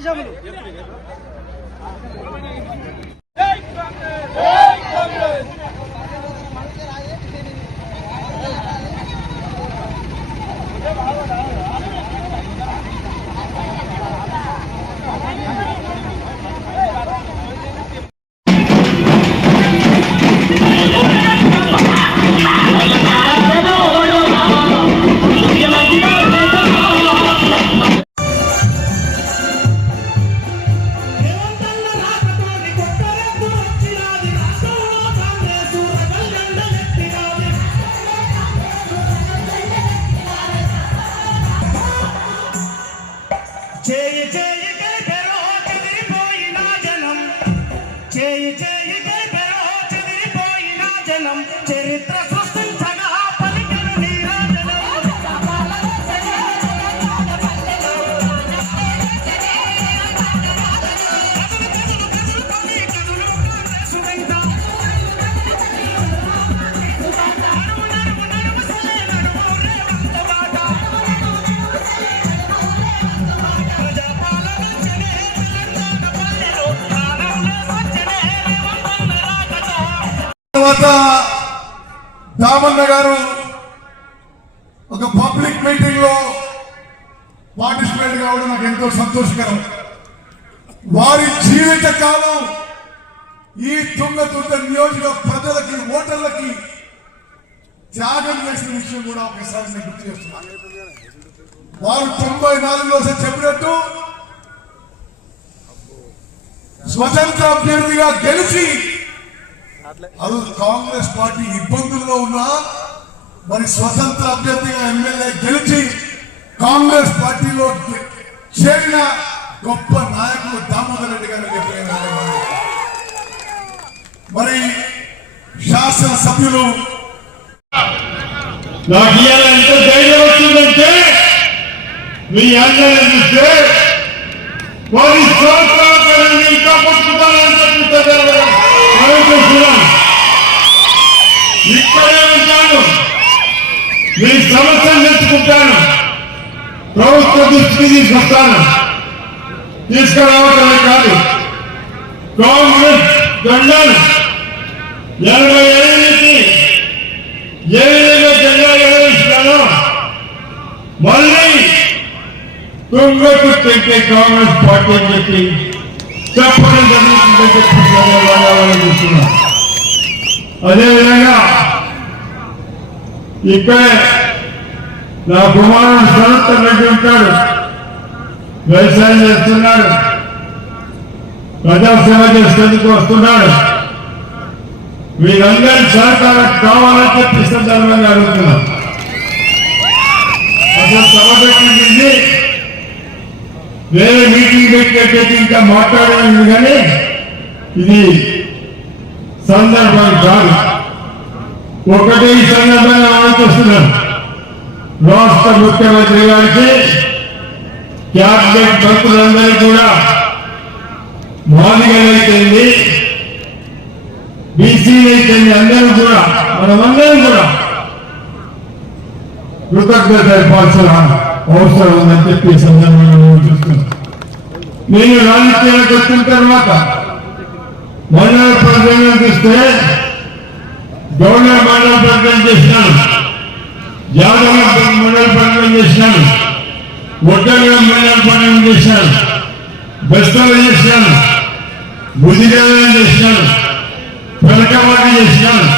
ఆదేశములు. చరిత్ర సృష్టించగా పలికిన నీరాజనం దామన్న గారు ఒక పబ్లిక్ మీటింగ్ లో పార్టిసిపేట్ కావడం నాకు ఎంతో సంతోషకరం. వారి జీవిత కాలం ఈ తుంగతుర్త నియోజక ప్రజలకి ఓటర్లకి త్యాగం చేసిన విషయం కూడా ఒకసారి నేను గుర్తు చేస్తున్నాను. వారు 94లో చెప్పినట్టు స్వతంత్ర అభ్యర్థిగా గెలిచి అది కాంగ్రెస్ పార్టీ ఇబ్బందుల్లో ఉన్నా మరి స్వతంత్ర అభ్యర్థిగా ఎమ్మెల్యే గెలిచి కాంగ్రెస్ పార్టీలో చేరిన గొప్ప నాయకులు దామోదర్ రెడ్డి గారు చెప్పిన మరి శాసనసభ్యులు నాకు ఇవాళ ఎంత ధైర్యం వచ్చిందంటే మీ అందరూ చూస్తే వారి సంవత్సరాలు ఇంకా పట్టుకుంటానని ఇక్కడే ఉంటాను, మీ సమస్యలు తెచ్చుకుంటాను, ప్రభుత్వ దృష్టికి తీసుకొస్తాను. తీసుకురావటమే కాదు, కాంగ్రెస్ జెండాను 85కి ఏ విధంగా జెండా ఎగరేస్తానో మళ్ళీ తుంగకు తెచ్చే కాంగ్రెస్ పార్టీ అని చెప్పి చెప్పడం జరుగుతుందని చెప్పి చూస్తున్నా. అదేవిధంగా ఇక్కడే నా కుమారుడు శరత్ రెడ్డి ఉంటాడు, వ్యవసాయం చేస్తున్నాడు, ప్రజాసేవ చేసేందుకు వస్తున్నాడు. వీరందరి సహకారం కావాలని చెప్పి సందర్భంగా అడుగుతున్నాం. అసలు సభ పెట్టింది వేరే మీటింగ్ పెట్టేటట్టు ఇంకా మాట్లాడలేదు, కానీ ఇది సందర్భం కాదు. ఒకటే ఈ సందర్భంగా ఆలోచిస్తున్నాం. రాష్ట్ర ముఖ్యమంత్రి గారికి, క్యాబినెట్ మంత్రులందరికీ కూడా, మాదిగలైతేంది, బీసీలైతేంది, అందరూ కూడా మనమందరం కూడా కృతజ్ఞత తెలపాల్సిన అవసరం ఉందని చెప్పి సందర్భంగా మేము చూస్తున్నాం. నేను రాజకీయాలకు వచ్చిన తర్వాత మండల ప్రజలను చూస్తే గవర్నర్ మండల ప్రజలు చేసినాను, యాదవ మండల ప్రజలు చేసినాను, ఒడ్డగా మండల ప్రజలు చేశాను, బెస్తలు చేసినాను, బుద్ధిగలను చేసినాను, పెరకవాడిని చేసినాను.